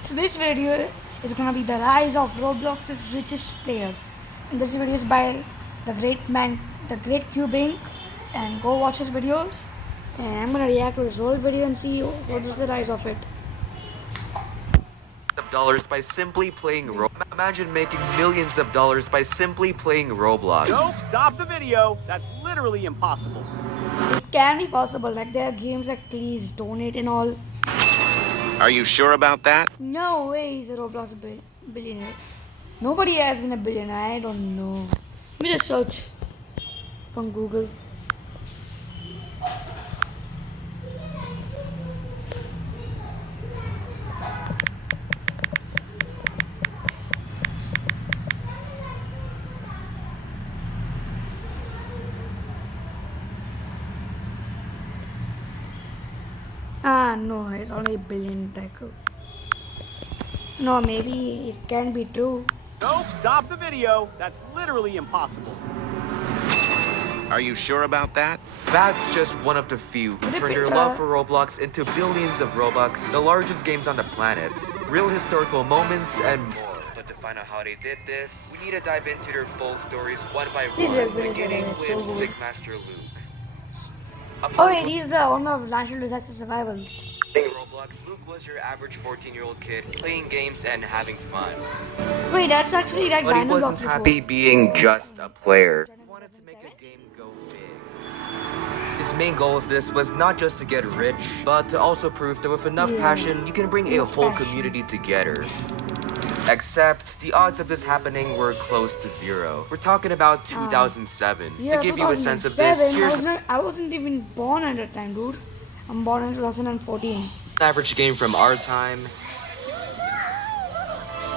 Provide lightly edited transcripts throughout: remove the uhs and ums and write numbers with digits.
So this video is gonna be the rise of Roblox's richest players. And this video is by the great man, the great Cubing, and go watch his videos. And I'm gonna react to his whole video and see what is the rise of it. Of dollars by simply playing Imagine making millions of dollars by simply playing Roblox. Nope, stop the video. That's literally impossible. It can be possible. Like there are games like Please Donate and all. Are you sure about that? No way he's a Roblox billionaire. Nobody has been a billionaire. I don't know. Let me just search on Google. No, it's only a billion tycoon. No, maybe it can be true. Nope, stop the video. That's literally impossible. Are you sure about that? That's just one of the few who turned their love for Roblox into billions of Robux, the largest games on the planet, real historical moments, and more. But to find out how they did this, we need to dive into their full stories one by one, beginning with Stickmaster Luke. Oh wait, he's the owner of Natural Disaster Survivals. Playing Roblox, Luke was your average 14-year-old kid playing games and having fun. Wait, that's actually like But he wasn't happy being just a player. He wanted to make a game go big. His main goal of this was not just to get rich, but to also prove that with enough passion, you can bring a whole community together. Except, the odds of this happening were close to zero. We're talking about 2007. To give you a sense of this, here's I wasn't even born at that time, dude. I'm born in 2014. an average game from our time.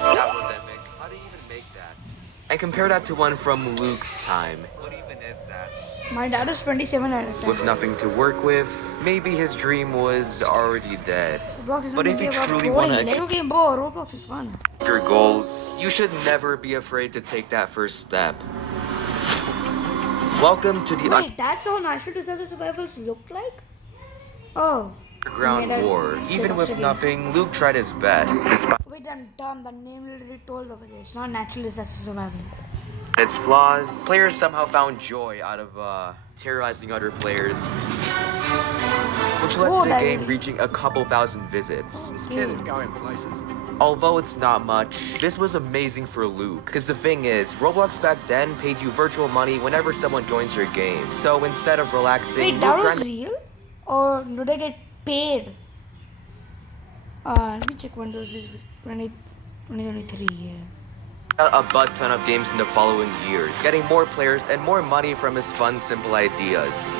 That was epic. How do you even make that? And compare that to one from Luke's time. What even is that? My dad is 27 at that time. With nothing to work with, maybe his dream was already dead. Roblox is But if you truly want to achieve Lego game, bro, Roblox is fun. your goals, you should never be afraid to take that first step. Welcome to the Wait, that's how Natural Disaster Survivals looked like? Oh. underground Yeah, war. Even with game. nothing, Luke tried his best. Despite Wait, I'm dumb. The name literally told over there. It's not Natural Disaster Survival. its flaws, players somehow found joy out of terrorizing other players, which led to the game reaching a couple thousand visits. This kid is going places. Although it's not much, this was amazing for Luke. Because the thing is, Roblox back then paid you virtual money whenever someone joins your game. So instead of relaxing, Wait, that Luke was real? Or did I get paid? Let me check when this is 2023, yeah. a butt ton of games in the following years, getting more players and more money from his fun, simple ideas,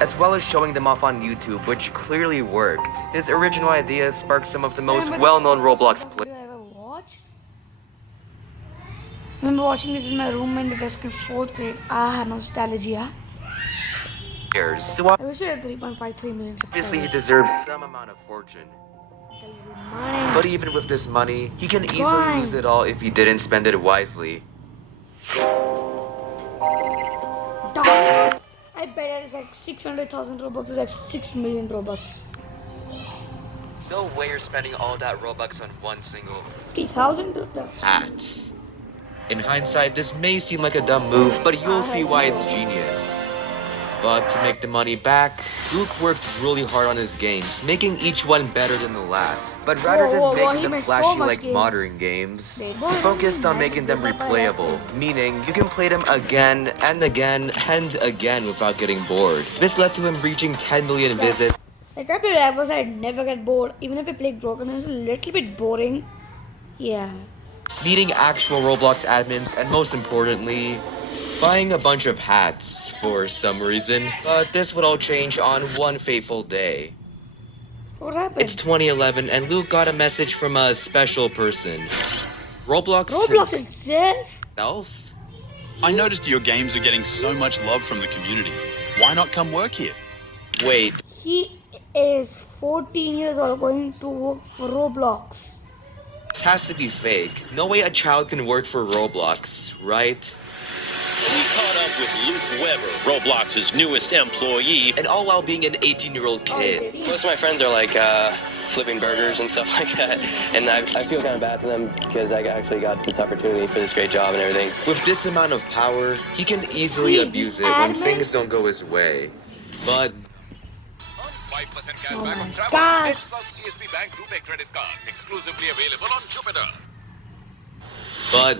as well as showing them off on YouTube, which clearly worked. His original ideas sparked some of the most well-known Roblox players. I ever watched? I remember watching this in my room in the desk in 4th grade. Nostalgia. So I wish I had 3.53 million obviously he subscribers. deserves some amount of fortune. But even with this money, he can easily lose it all if he didn't spend it wisely. Dollars? I bet it is like 600,000 Robux. It's like 6 million Robux. No way you're spending all that Robux on one single 50,000? hat. In hindsight, this may seem like a dumb move, but you'll see why it's genius. But to make the money back, Luke worked really hard on his games, making each one better than the last. But rather than making them flashy like modern games, he focused on making them replayable, meaning you can play them again and again and again without getting bored. This led to him reaching 10 million visits. Like I played Ravos, I'd never get bored. Even if I played Broken, it's a little bit boring. Yeah. Meeting actual Roblox admins, and most importantly, buying a bunch of hats for some reason. But this would all change on one fateful day. What happened? It's 2011 and Luke got a message from a special person. Roblox itself? I noticed your games are getting so much love from the community. Why not come work here? Wait. He is 14 years old going to work for Roblox. This has to be fake. No way a child can work for Roblox, right? We caught up with Luke Weber, Roblox's newest employee. And all while being an 18-year-old kid. Most of my friends are like flipping burgers and stuff like that. And I feel kind of bad for them because I actually got this opportunity for this great job and everything. With this amount of power, he can easily He's abuse the it when admin? things don't go his way. But 5% cashback Oh on my travel. gosh. Best of CSB Bank RuPay credit card. Exclusively available on Jupiter.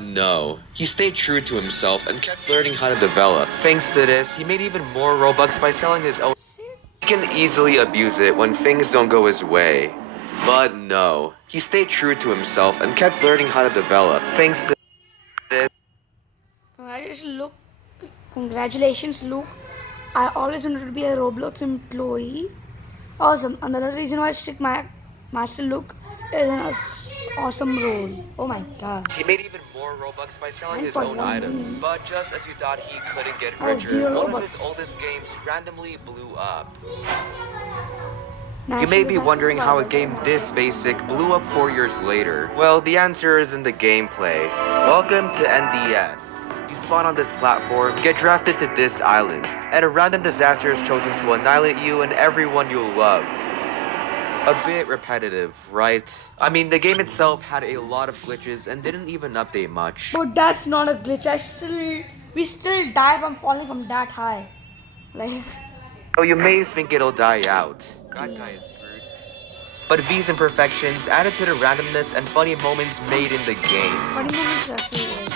no, he stayed true to himself and kept learning how to develop. Thanks to this, he made even more Robux by selling his own. He can easily abuse it when things don't go his way. But no, he stayed true to himself and kept learning how to develop. Thanks to this. Luke, congratulations, Luke. I always wanted to be a Roblox employee. Awesome. Another reason why I stick my Master Luke is an awesome role. Oh my god. He made even more Robux by selling his 9.1 own items. But just as you thought he couldn't get Oh, richer, 0 one of Robux. his oldest games randomly blew up. National You may be Disaster wondering how a Survivor. game this basic blew up 4 years later. Well, the answer is in the gameplay. Welcome to NDS. You spawn on this platform, get drafted to this island, and a random disaster is chosen to annihilate you and everyone you love. A bit repetitive, right? I mean, the game itself had a lot of glitches and didn't even update much. But that's not a glitch. We still die from falling from that high. Like, So you may think it'll die out. That guy is screwed. But these imperfections added to the randomness and funny moments made in the game. funny moments are actually like.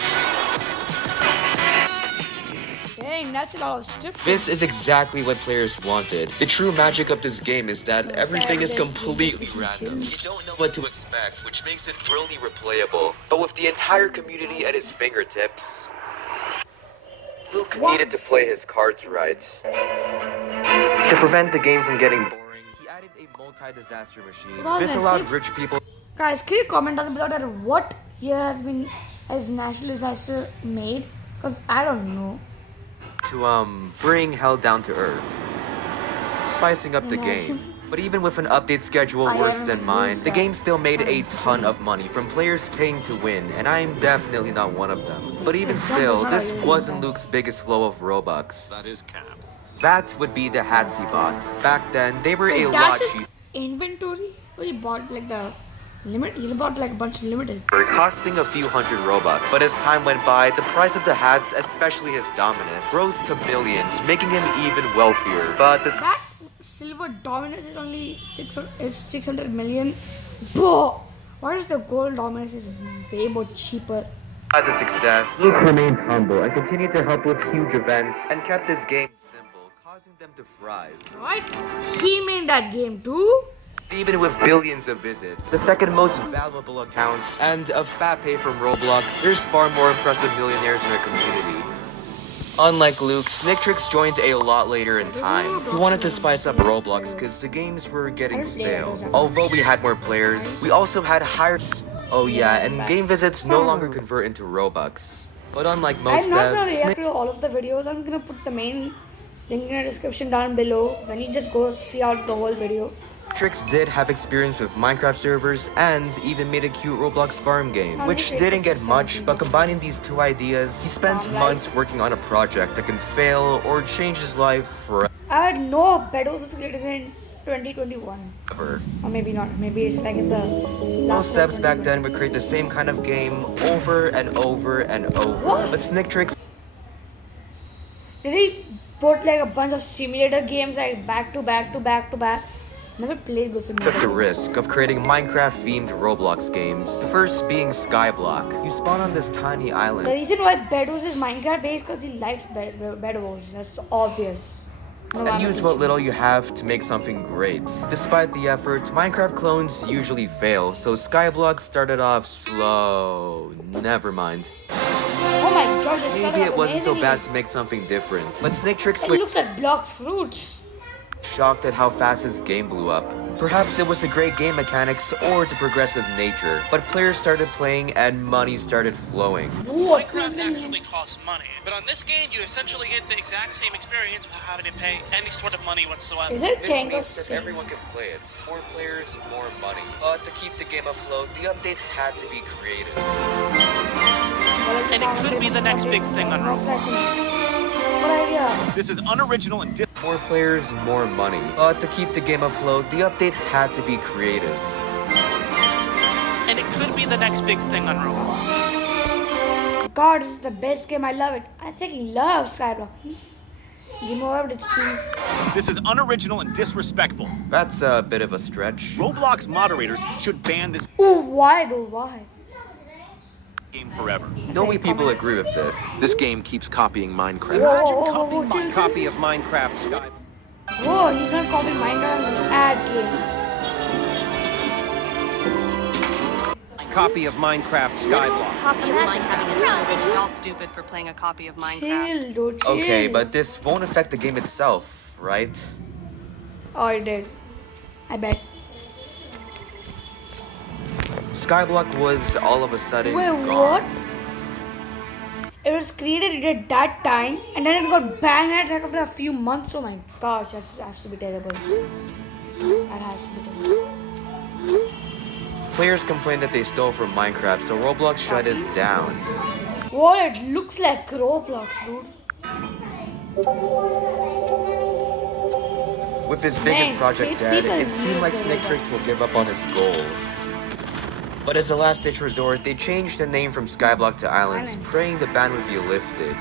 Dang, that's a lot of script. This is exactly what players wanted. The true magic of this game is that everything is completely random. You don't know what to expect, which makes it really replayable. But with the entire community at his fingertips, Luke needed to play his cards right. To prevent the game from getting boring, he added a multi-disaster machine. This allowed rich people Guys, can you comment down below that what year has been as national disaster made? Cause I don't know. to bring hell down to earth, spicing up the game. But even with an update schedule worse than mine, the game still made a ton of money from players paying to win, and I'm definitely not one of them. But even still, this wasn't Luke's biggest flow of Robux. That is cap. That would be the hats he bought. Back then, they were a Wait, lot that's cheaper, his inventory? Oh, he bought like the limit. He bought like a bunch of limited. costing a few hundred Robux. But as time went by, the price of the hats, especially his Dominus, rose to millions, making him even wealthier. But the That silver dominance is only 600 million. Bro, why is the gold dominance is way more cheaper? By the success, Luke remained humble and continued to help with huge events and kept his game simple, causing them to thrive. Right? He made that game too. Even with billions of visits, the second most valuable account, and a fat pay from Roblox, there's far more impressive millionaires in our community. Unlike Luke, Snicktrix joined a lot later in time. He wanted to spice up Roblox because the games were getting stale. Although we had more players, we also had higher... Oh yeah, and game visits no longer convert into Robux. But unlike most I'm not gonna devs, react to all of the videos. I'm gonna put the main link in the description down below. Then you just go see out the whole video. Snicktrix did have experience with Minecraft servers and even made a cute Roblox farm game, which didn't get much, but combining these two ideas, he spent months working on a project that can fail or change his life forever. I had no Bedouins was created in 2021. Or maybe not. Maybe it's like in the Most last devs back then would create the same kind of game over and over and over. What? But Snicktrix Did he put like a bunch of simulator games like back to back to back to back? Never played those simulator took the games. risk of creating Minecraft-themed Roblox games. The first being Skyblock. You spawn on this tiny The island. reason why Bedouins is Minecraft based because he likes Bedouins. That's obvious. No, And use what little you have to make something great. Despite the effort, Minecraft clones usually fail, so Skyblock started off slow. Never mind. Oh my gosh, it's Maybe it wasn't so bad to make something different. But Snicktrix It was looks like blocks fruits. shocked at how fast his game blew up. Perhaps it was the great game mechanics or the progressive nature, but players started playing and money started flowing. Minecraft actually costs money, but on this game you essentially get the exact same experience without having to pay any sort of money whatsoever. Is it This Tango means that everyone can play it. More players, more money. But to keep the game afloat, the updates had to be creative. And it could be the next big thing on Roblox. Good idea. This is unoriginal and More players, more money. But to keep the game afloat, the updates had to be creative. And it could be the next big thing on Roblox. God, this is the best game. I love it. I freaking love Skyblock. Give more updates, please. This is unoriginal and disrespectful. That's a bit of a stretch. Roblox moderators should ban this Oh, why? Dude, why? game forever. No way people agree with this. This game keeps copying Minecraft. Whoa, chill, Copy chill. of Minecraft Sky. Whoa, he's not copying Minecraft, it's an ad game. Copy of Minecraft Skyblock. Copy of Minecraft. Imagine we're all stupid for playing a copy of Minecraft. Chill, dude, chill. Okay, but this won't affect the game itself, right? Oh, it did. I bet. Skyblock was all of a sudden Wait, gone. what? It was created at that time and then it got banned like after a few months. Oh my gosh, that has to be terrible. That has to be terrible. Players complained that they stole from Minecraft, so Roblox shut it down. Whoa, it looks like Roblox, dude. With his biggest Man, project dead, people it seemed use like the Snictrix Roblox. will give up on his goal. But as a last-ditch resort, they changed the name from Skyblock to Islands, praying the ban would be lifted.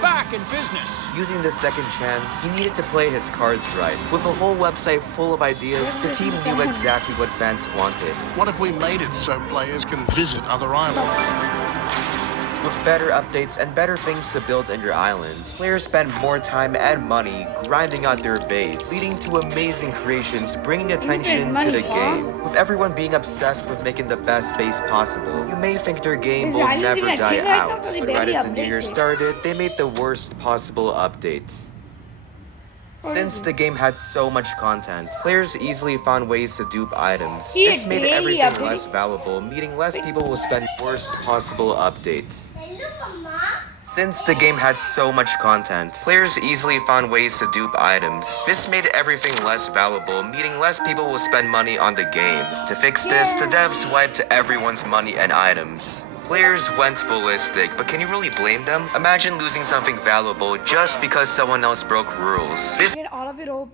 Back in business. Using this second chance, he needed to play his cards right. With a whole website full of ideas, the team knew exactly what fans wanted. What if we made it so players can visit other islands? With better updates and better things to build in your island, players spend more time and money grinding out their base, leading to amazing creations, bringing attention to the game. With everyone being obsessed with making the best base possible, you may think their game will never die out. But right as the new year started, they made the worst possible update. Since the game had so much content, players easily found ways to dupe items. This made everything less valuable, meaning less people will spend worst possible updates. Since the game had so much content, players easily found ways to dupe items. This made everything less valuable, meaning less people will spend money on the game. To fix this, the devs wiped everyone's money and items. Players went ballistic, but can you really blame them? Imagine losing something valuable just because someone else broke rules. Get all of it up.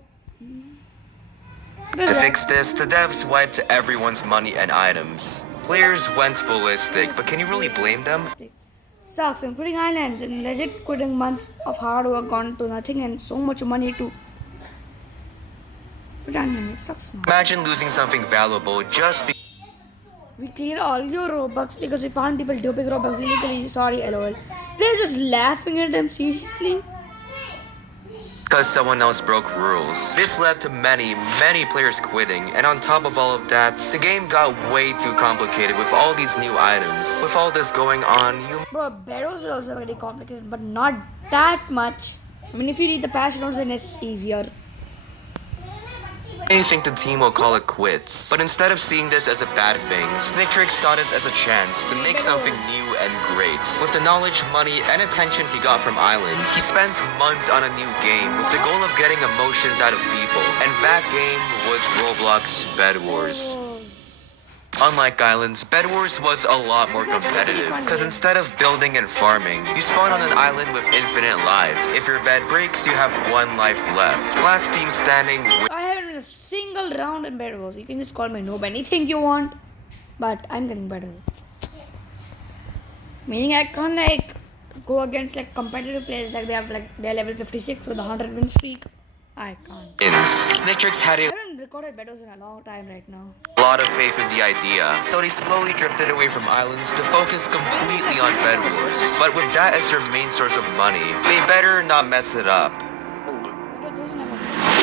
To fix this, the devs wiped everyone's money and items. Players went ballistic, but can you really blame them? Sucks. And quitting islands and legit quitting months of hard work gone to nothing and so much money to. Quit island, it sucks now. Imagine losing something valuable just because We cleared all your Robux because we found people duping Robux illegally. Sorry, LOL. They're just laughing at them, seriously? someone else broke rules. This led to many players quitting, and on top of all of that, the game got way too complicated with all these new items. With all this going on, you Bro, Barrows is also very complicated, but not that much. I mean, if you read the patch notes, then it's easier. may think the team will call it quits. But instead of seeing this as a bad thing, Snictrix saw this as a chance to make something new and great. With the knowledge, money, and attention he got from Islands, he spent months on a new game with the goal of getting emotions out of people. And that game was Roblox Bed Wars. Unlike Islands, Bed Wars was a lot more competitive, because instead of building and farming, you spawn on an island with infinite lives. If your bed breaks, you have one life left. Last team standing I haven't won a single round in Bed Wars. You can just call me noob anything you want, but I'm getting better. Meaning I can't like go against like competitive players like they're level 56 with a 100 win streak. I can't. Snictrix had I a haven't recorded Bed Wars in a long time right now. lot of faith in the idea, so they slowly drifted away from Islands to focus completely on Bed Wars. But with that as their main source of money, they better not mess it up.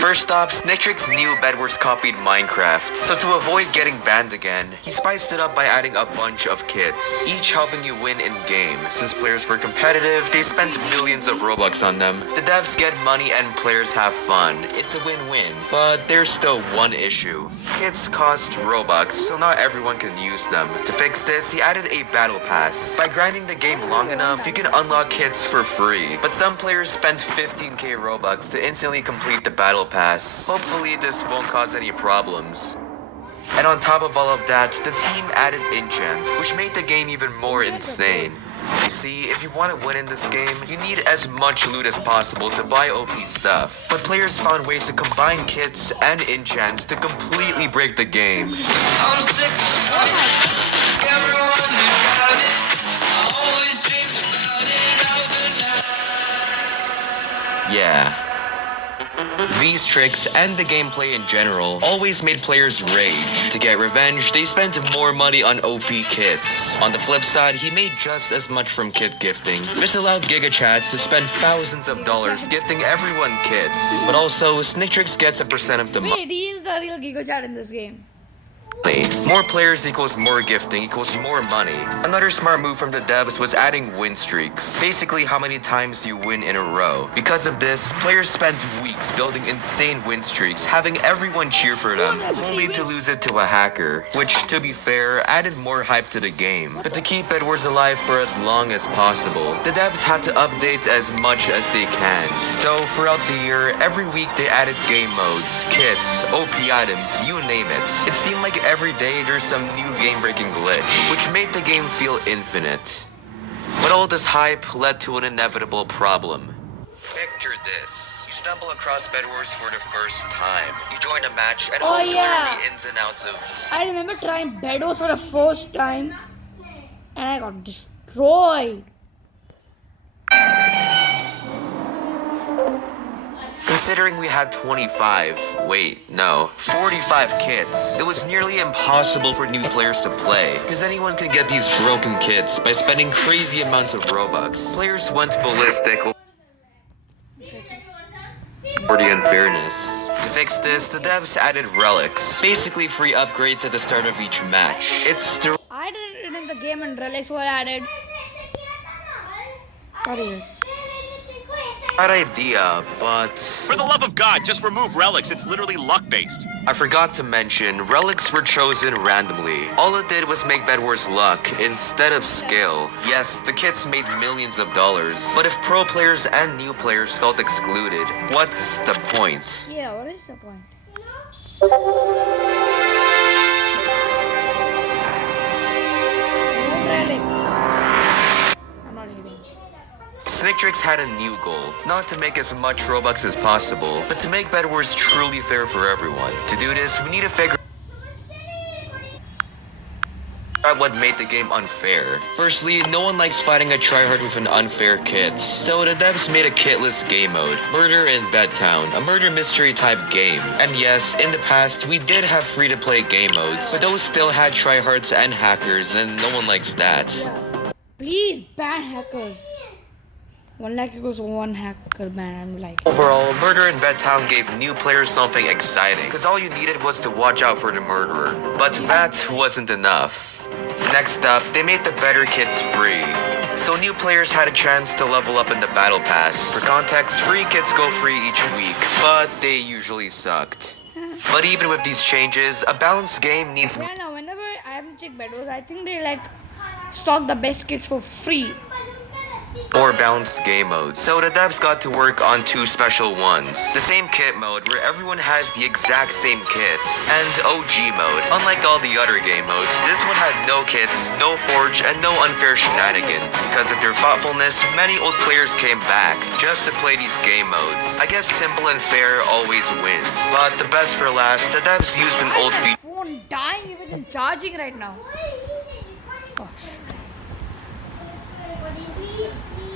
First off, Snictrix knew Bed Wars copied Minecraft, so to avoid getting banned again, he spiced it up by adding a bunch of kits, each helping you win in-game. Since players were competitive, they spent millions of Robux on them. The devs get money and players have fun. It's a win-win. But there's still one issue. Kits cost Robux, so not everyone can use them. To fix this, he added a battle pass. By grinding the game long enough, you can unlock kits for free. But some players spent 15k Robux to instantly complete the battle pass. Hopefully this won't cause any problems. And on top of all of that, the team added enchants, which made the game even more insane. You see, if you want to win in this game, you need as much loot as possible to buy OP stuff. But players found ways to combine kits and enchants to completely break the game. I'm sick of spite. Everyone who got it. I always dream about it. Yeah. These tricks and the gameplay in general always made players rage. To get revenge, they spent more money on OP kits. On the flip side, he made just as much from kit gifting. This allowed GigaChats to spend thousands of dollars gifting everyone kits. But also, Snicktrix gets a percent of the money. Wait, he is the real GigaChat in this game. More players equals more gifting equals more money. Another smart move from the devs was adding win streaks. Basically how many times you win in a row. Because of this, players spent weeks building insane win streaks, having everyone cheer for them, only to lose it to a hacker. Which, to be fair, added more hype to the game. But to keep Edwards alive for as long as possible, the devs had to update as much as they can. So throughout the year, every week they added game modes, kits, OP items, you name it. It seemed like every day there's some new game-breaking glitch, which made the game feel infinite. But all this hype led to an inevitable problem. Picture this. You stumble across Bed Wars for the first time. You join a match and hope to learn the ins and outs of... I remember trying Bed Wars for the first time and I got destroyed. Considering we had 45 kits, it was nearly impossible for new players to play, because anyone can get these broken kits by spending crazy amounts of Robux. Players went ballistic for the unfairness. To fix this, the devs added relics, basically free upgrades at the start of each match. It's still... I didn't in the game and relics were added. Sorry. Bad idea, but... For the love of God, just remove relics. It's literally luck-based. I forgot to mention, relics were chosen randomly. All it did was make Bed Wars luck instead of skill. Yes, the kits made millions of dollars, but if pro players and new players felt excluded, what's the point? Yeah, what is the point? No relics. I'm not eating. Snicktrix had a new goal, not to make as much Robux as possible, but to make Bed Wars truly fair for everyone. To do this, we need to figure out what made the game unfair. Firstly, no one likes fighting a tryhard with an unfair kit, so the devs made a kitless game mode, Murder in Bedtown, a murder mystery type game. And yes, in the past, we did have free-to-play game modes, but those still had tryhards and hackers, and no one likes that. Please ban hackers. One hacker goes one hacker ban. I'm like... Overall, Murder in Bedtown gave new players something exciting, because all you needed was to watch out for the murderer. But that wasn't enough. Next up, they made the better kits free. So new players had a chance to level up in the battle pass. For context, free kits go free each week, but they usually sucked. But even with these changes, a balanced game needs... Yeah, no, whenever I haven't checked Bed Wars, I think they like stock the best kits for free. more balanced game modes. So the devs got to work on two special ones. The same kit mode where everyone has the exact same kit, and OG mode. Unlike all the other game modes, this one had no kits, no forge, and no unfair shenanigans. Because of their thoughtfulness, many old players came back just to play these game modes. I guess simple and fair always wins. But the best for last, the devs used an old feature. Phone dying, it wasn't charging right now. Oh,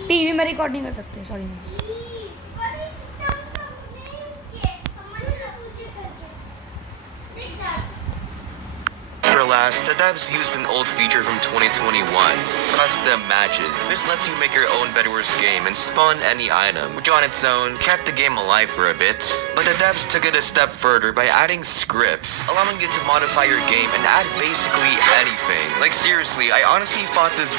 TV में record नहीं कर सकते sorry For last, the devs used an old feature from 2021, custom matches. This lets you make your own Bed Wars game and spawn any item, which on its own kept the game alive for a bit. But the devs took it a step further by adding scripts, allowing you to modify your game and add basically anything. Like seriously, I honestly thought this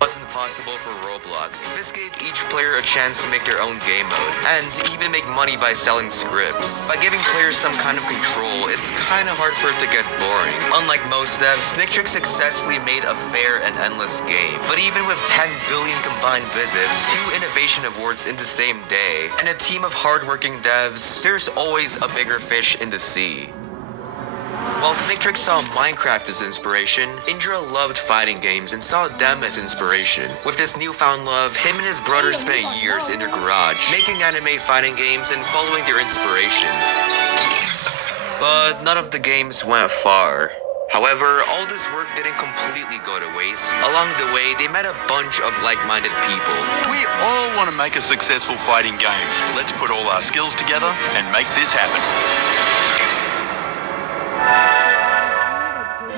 wasn't possible for Roblox. This gave each player a chance to make their own game mode, and even make money by selling scripts. By giving players some kind of control, it's kinda hard for it to get boring. Unlike most devs, Nicktrick successfully made a fair and endless game. But even with 10 billion combined visits, 2 innovation awards in the same day, and a team of hardworking devs, there's always a bigger fish in the sea. While Snake Trick saw Minecraft as inspiration, Indra loved fighting games and saw them as inspiration. With this newfound love, him and his brother spent years in their garage, making anime fighting games and following their inspiration. But none of the games went far. However, all this work didn't completely go to waste. Along the way, they met a bunch of like-minded people. We all want to make a successful fighting game. Let's put all our skills together and make this happen.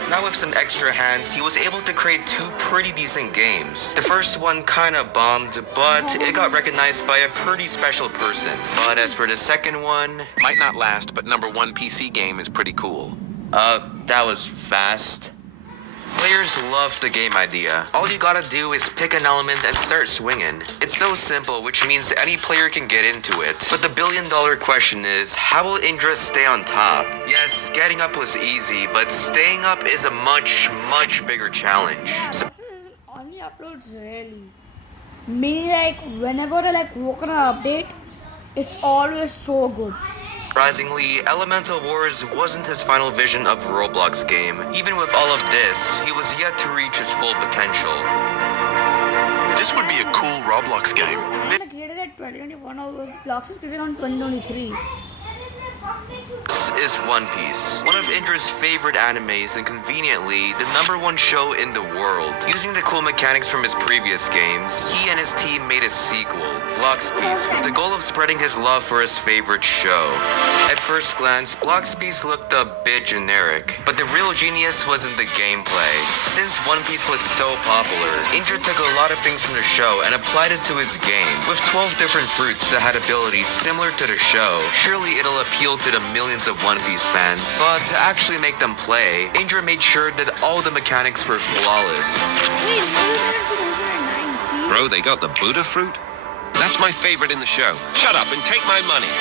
Now with some extra hands, he was able to create 2 pretty decent games. The first one kinda bombed, but it got recognized by a pretty special person. But as for the second one... Might not last, but #1 PC game is pretty cool. That was fast. Players love the game idea. All you gotta do is pick an element and start swinging. It's so simple, which means any player can get into it. But the billion-dollar question is, how will Indra stay on top? Yes, getting up was easy, but staying up is a much, much bigger challenge. So This only uploads rarely. Meaning like whenever I work on an update, it's always so good. surprisingly, Elemental Wars wasn't his final vision of a Roblox game. Even with all of this, he was yet to reach his full potential. This would be a cool Roblox game. Created at 2021, Roblox was created on 2023. This is One Piece, one of Indra's favorite animes and conveniently the #1 show in the world. Using the cool mechanics from his previous games, he and his team made a sequel, Blox Piece, with the goal of spreading his love for his favorite show. At first glance, Blox Piece looked a bit generic, but the real genius was in the gameplay. Since One Piece was so popular, Indra took a lot of things from the show and applied it to his game. With 12 different fruits that had abilities similar to the show, surely it'll appeal to the millions of One Piece fans. But to actually make them play, Indra made sure that all the mechanics were flawless. Bro, they got the Buddha fruit? That's my favorite in the show. Shut up and take my money.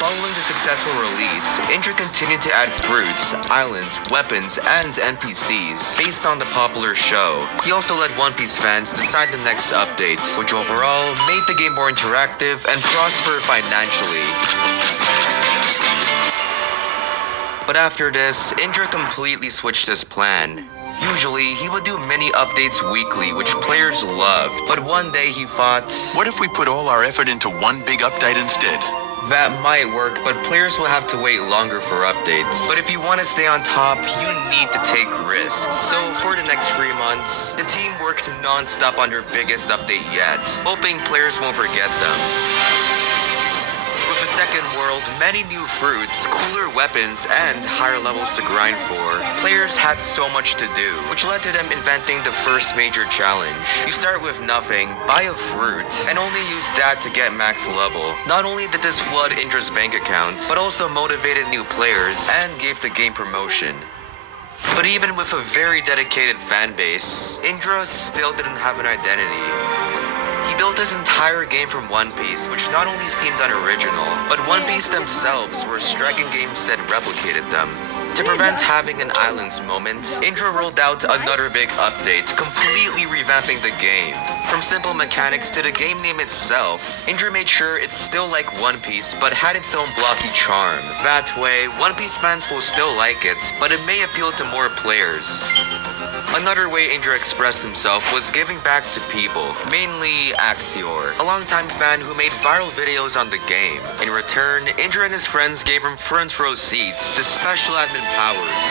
Following the successful release, Indra continued to add fruits, islands, weapons, and NPCs based on the popular show. He also let One Piece fans decide the next update, which overall made the game more interactive and prosper financially. But after this, Indra completely switched his plan. Usually, he would do mini updates weekly, which players loved. But one day he thought, what if we put all our effort into one big update instead? That might work, but players will have to wait longer for updates. But if you want to stay on top, you need to take risks. So for the next 3 months, the team worked non-stop on their biggest update yet, hoping players won't forget them. With a second world, many new fruits, cooler weapons, and higher levels to grind for, players had so much to do, which led to them inventing the first major challenge. You start with nothing, buy a fruit, and only use that to get max level. Not only did this flood Indra's bank account, but also motivated new players and gave the game promotion. But even with a very dedicated fan base, Indra still didn't have an identity. He built his entire game from One Piece, which not only seemed unoriginal, but One Piece themselves were striking games that replicated them. To prevent having an islands moment, Indra rolled out another big update, completely revamping the game. From simple mechanics to the game name itself, Indra made sure it's still like One Piece, but had its own blocky charm. That way, One Piece fans will still like it, but it may appeal to more players. Another way Indra expressed himself was giving back to people, mainly Axior, a longtime fan who made viral videos on the game. In return, Indra and his friends gave him front row seats to special admin powers.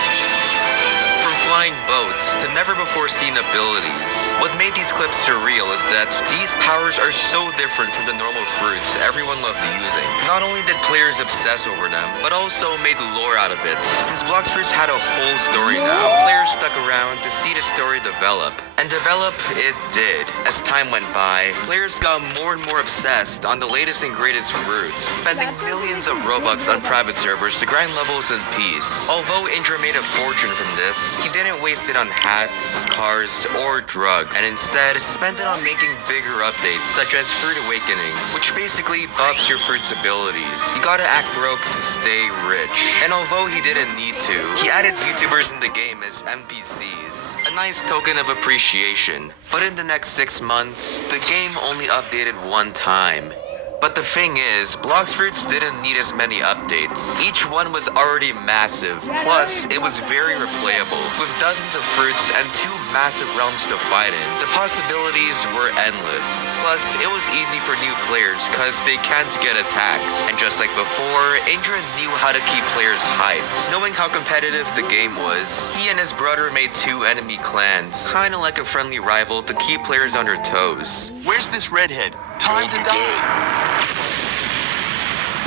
From flying boats to never-before-seen abilities. What made these clips surreal is that these powers are so different from the normal fruits everyone loved using. Not only did players obsess over them, but also made lore out of it. Since Blox Fruits had a whole story now, players stuck around to see the story develop. And develop it did. As time went by, players got more and more obsessed on the latest and greatest fruits, spending millions of Robux on private servers to grind levels in peace. Although Indra made a fortune from this, he didn't waste it on hats, cars, or drugs, and instead spent it on making bigger updates such as Fruit Awakenings, which basically buffs your fruit's abilities. You gotta act broke to stay rich. And although he didn't need to, he added YouTubers in the game as NPCs, a nice token of appreciation. But in the next 6 months, the game only updated one time. But the thing is, Blox Fruits didn't need as many updates. Each one was already massive, plus it was very replayable. With dozens of fruits and 2 massive realms to fight in, the possibilities were endless. Plus, it was easy for new players cause they can't get attacked. And just like before, Indra knew how to keep players hyped. Knowing how competitive the game was, he and his brother made 2 enemy clans, kinda like a friendly rival to keep players on their toes. Where's this redhead? Time to die.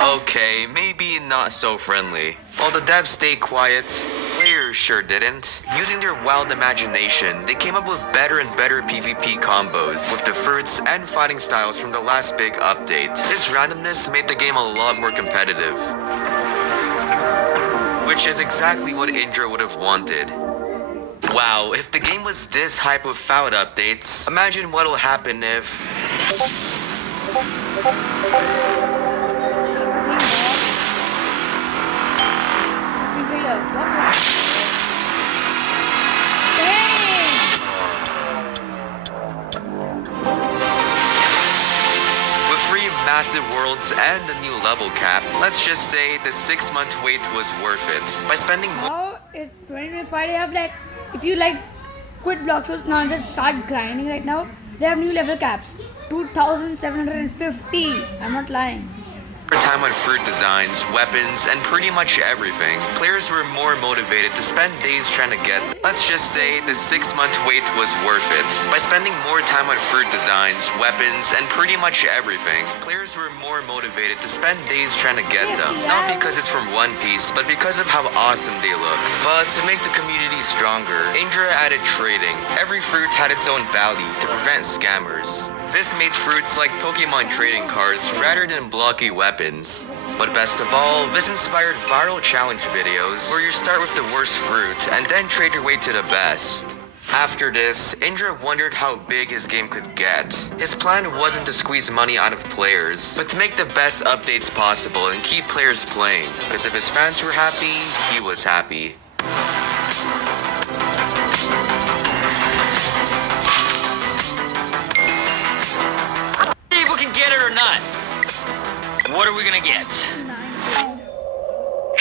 Okay, maybe not so friendly. While the devs stayed quiet, players sure didn't. Using their wild imagination, they came up with better and better PvP combos with the fruits and fighting styles from the last big update. This randomness made the game a lot more competitive, which is exactly what Indra would have wanted. Wow, if the game was this hype without updates, imagine what'll happen if... With 3 massive worlds and a new level cap, let's just say the 6-month wait was worth it. By spending more... Now it's 2025. They have like, if you like quit Blox, now just start grinding right now. They have new level caps, 2,750. I'm not lying. Time on fruit designs, weapons, and pretty much everything. Players were more motivated to spend days trying to get. Let's just say the 6-month wait was worth it. By spending more time on fruit designs, weapons, and pretty much everything, players were more motivated to spend days trying to get them. Not because it's from One Piece, but because of how awesome they look. But to make the community stronger, Indra added trading. Every fruit had its own value to prevent scammers. This made fruits like Pokemon trading cards rather than blocky weapons. But best of all, this inspired viral challenge videos where you start with the worst fruit and then trade your way to the best. After this, Indra wondered how big his game could get. His plan wasn't to squeeze money out of players, but to make the best updates possible and keep players playing. Because if his fans were happy, he was happy. Get it or not? What are we gonna get?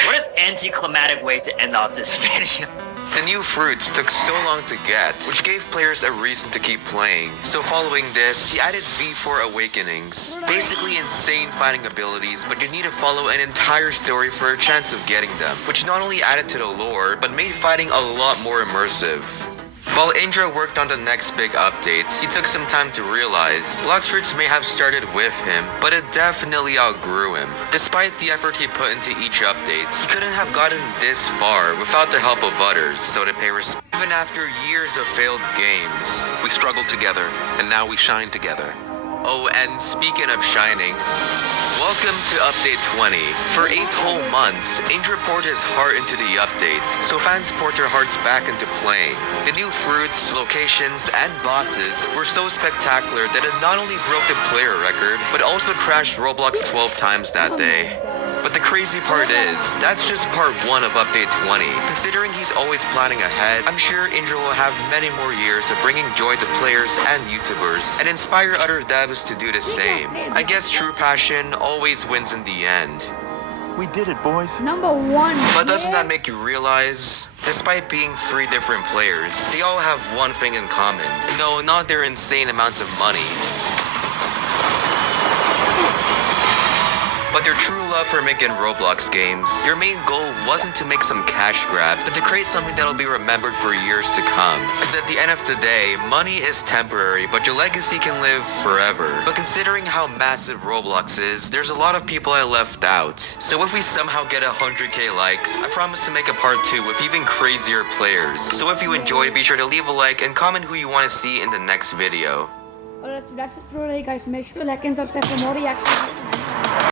What an anticlimactic way to end off this video. The new fruits took so long to get, which gave players a reason to keep playing. So following this, he added V4 Awakenings. Basically insane fighting abilities, but you need to follow an entire story for a chance of getting them, which not only added to the lore, but made fighting a lot more immersive. While Indra worked on the next big update, he took some time to realize Blox Fruits may have started with him, but it definitely outgrew him. Despite the effort he put into each update, he couldn't have gotten this far without the help of others. So to pay respect, even after years of failed games, we struggled together, and now we shine together. Oh, and speaking of shining, welcome to Update 20. For 8 whole months, Indra poured his heart into the update, so fans poured their hearts back into playing. The new fruits, locations, and bosses were so spectacular that it not only broke the player record, but also crashed Roblox 12 times that day. But the crazy part is, that's just part 1 of Update 20. Considering he's always planning ahead, I'm sure Indra will have many more years of bringing joy to players and YouTubers, and inspire other devs to do the same. I guess true passion always wins in the end. We did it, boys. Number 1. But doesn't that make you realize, despite being 3 different players, they all have one thing in common. No, not their insane amounts of money, but their true love for making Roblox games. Your main goal wasn't to make some cash grab, but to create something that'll be remembered for years to come. Because at the end of the day, money is temporary, but your legacy can live forever. But considering how massive Roblox is, there's a lot of people I left out. So if we somehow get 100k likes, I promise to make a part 2 with even crazier players. So if you enjoyed, be sure to leave a like and comment who you want to see in the next video. Alright, so that's it for today, guys. Make sure to like and subscribe for more reactions.